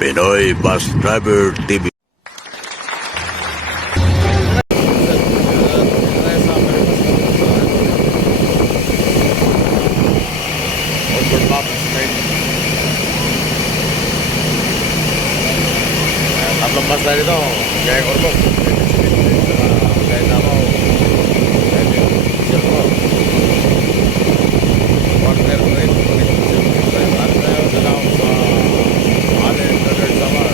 Pinoy Bus Driver TV. Tatlong bus tayo dito, kaya Orbo. Kaya Davao. Kaya Silvero. Partner ko rin. At tayo sa tao sa Allen, Brother Samar.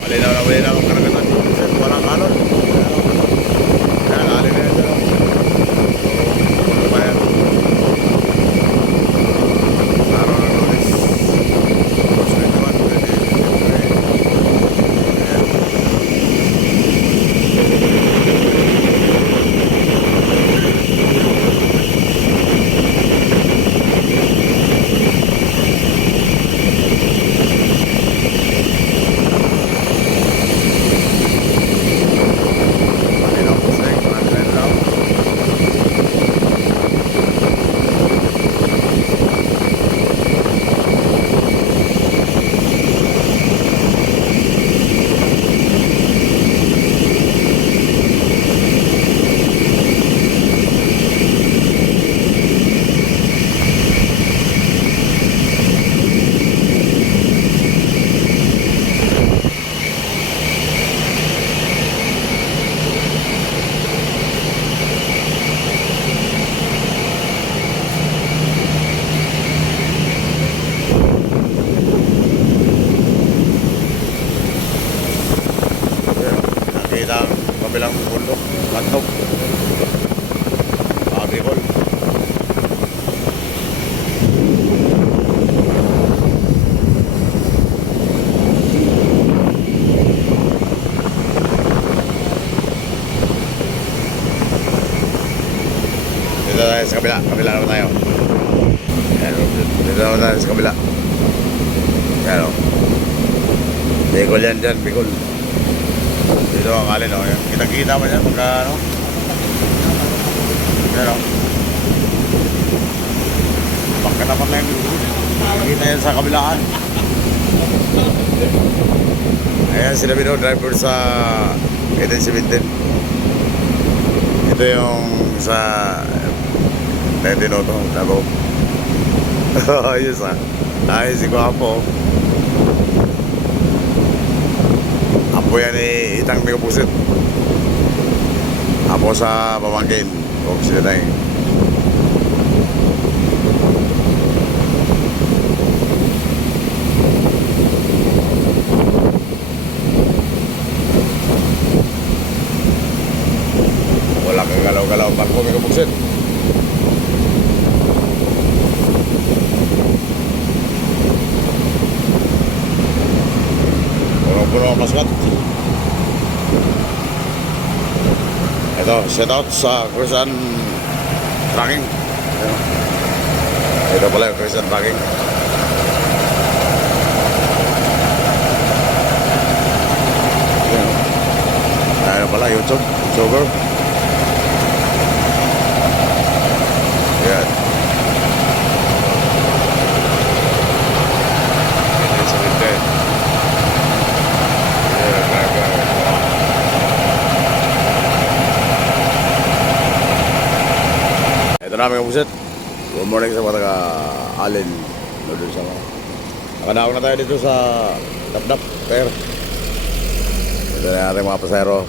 Malinaw ang karagatan. Walang kanon. Kaya naalin na yun. So, bayan. Araw ng Lunes. Nakita ang kabilang bundok, Lantog, Agricol. Dito tayo sa kabila naman tayo. Dito naman tayo sa kabila. Yan o. Bicol yan dyan, Bicol. Dito ang alin o, kita-kita mo dyan pagka ano. Yan o. Baka naman na yung kita yan sa kabilaan. Ayan sila Bino, driver sa 1817. Ito yung sa 19 auto, Davao. Ayos ah. Ayos si Guapo. Apo yan itang may kapusit. Apo sa pamangkin. O sila tayo. Wala kang galaw-galaw. Barko may kapusit. Puno ang paskat. Ito, shout out sa Christian Trucking. Ito pala yung Christian Trucking. Ano pala, YouTuber. Yan. Ito namin kapusit. Good morning sa mga taga-Allen. Nakadaog na tayo dito sa Dapdap Fair. Ito na natin mga pasero.